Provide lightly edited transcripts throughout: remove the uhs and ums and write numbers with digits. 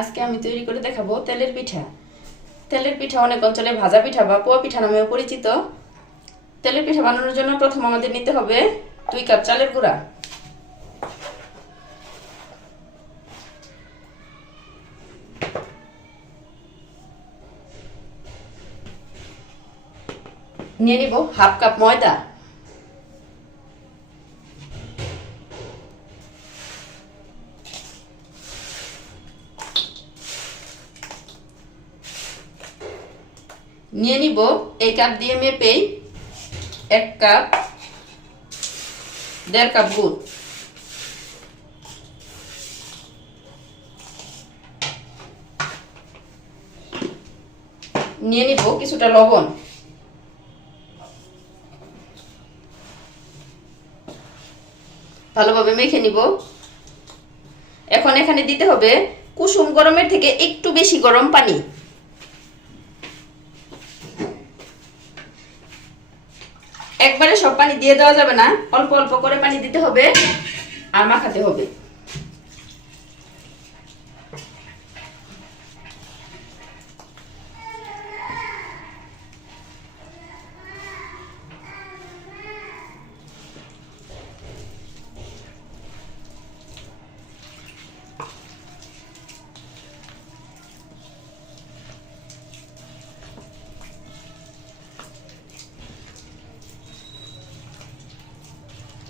আজকে আমি তৈরি করে দেখাবো তেলের পিঠা। তেলের পিঠা অনেক অঞ্চলে ভাজা পিঠা বা পোয়া পিঠা নামেও পরিচিত। তেলের পিঠা বানানোর জন্য প্রথম আমাদের নিতে হবে 2 কাপ চালের গুঁড়া, নিয়ে নিব হাফ কাপ ময়দা, নিয়ে নিব এই কাপ দিয়ে মেপেই 1 কাপ 1.5 কাপ গুড়, নিয়ে নিব কিছুটা লবণ, ভালোভাবে মেখে নিব। এখন এখানে দিতে হবে কুসুম গরমের থেকে একটু বেশি গরম পানি। একবারে সব পানি দিয়ে দেওয়া যাবে না, অল্প অল্প করে পানি দিতে হবে আর মাখাতে হবে।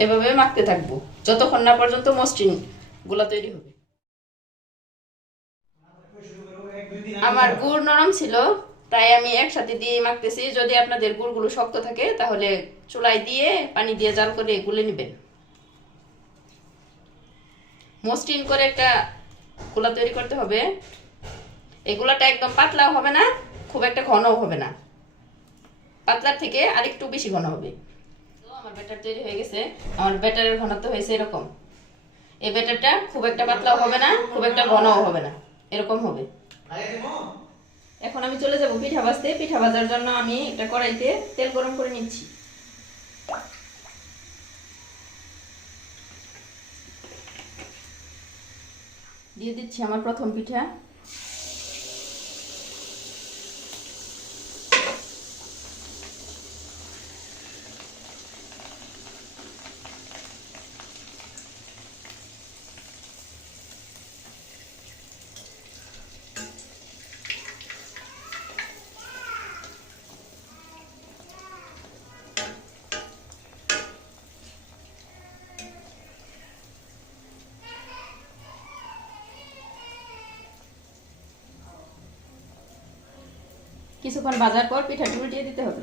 এভাবে মাখতে থাকবো যতক্ষণ না পর্যন্ত মসৃণ গুলা তৈরি হবে। আমার গুড় নরম ছিল তাই আমি একসাথে দিয়ে মাখতেছি। যদি আপনাদের গুড়গুলো শক্ত থাকে তাহলে চুলায় দিয়ে পানি দিয়ে জাল করে গুলে নেবেন। মসৃণ করে একটা গোলা তৈরি করতে হবে। এই গোলাটা একদম পাতলাও হবে না, খুব একটা ঘনও হবে না, পাতলার থেকে আরেকটু বেশি ঘন হবে। আমার ব্যাটার তৈরি হয়ে গেছে। আমার ব্যাটারের ঘনত্ব হয়েছে এরকম। এই ব্যাটারটা খুব একটা পাতলাও হবে না, খুব একটা ঘনও হবে না, এরকম হবে। এখন আমি চলে যাব পিঠা ভাজতে। পিঠা ভাজার জন্য আমি একটা কড়াইতে তেল গরম করে নিচ্ছি। দিয়ে দিচ্ছি আমার প্রথম পিঠা। কিছুক্ষণ ভাজার পর পিঠাটি উল্টিয়ে দিতে হবে।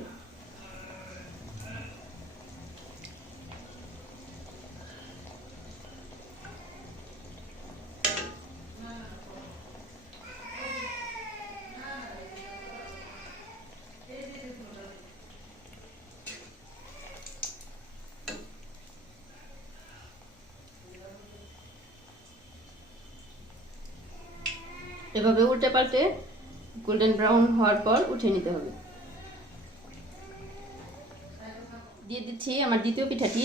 এভাবে উল্টে পাল্টে গোল্ডেন ব্রাউন হওয়ার পর উঠিয়ে নিতে হবে। দিয়ে দিচ্ছি আমার দ্বিতীয় পিঠাটি।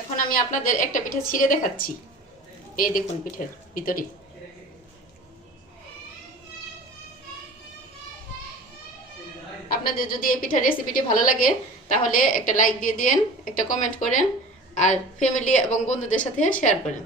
এখন আমি আপনাদের একটা পিঠা ছিঁড়ে দেখাচ্ছি। এই দেখুন পিঠার ভিতরে। আপনাদের যদি এই পিঠার রেসিপিটি ভালো লাগে তাহলে একটা লাইক দিয়ে দিন, একটা কমেন্ট করেন আর ফ্যামিলি এবং বন্ধুদের সাথে শেয়ার করেন।